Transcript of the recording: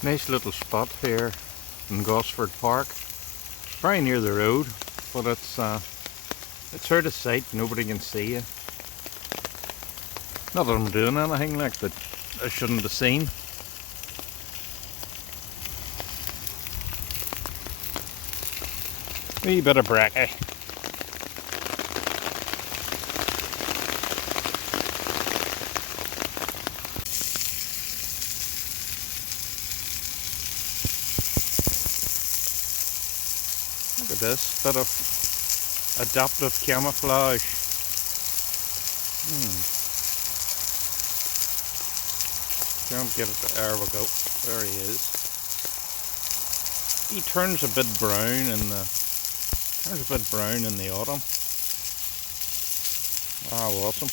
Nice little spot here in Gosford Park. Very near the road, but it's out of sight, nobody can see you. Not that I'm doing anything like that I shouldn't have seen. Wee bit of bracky. Look at this, bit of adaptive camouflage. Can't get it, there we go, there he is. He turns a bit brown in the autumn. Ah, awesome.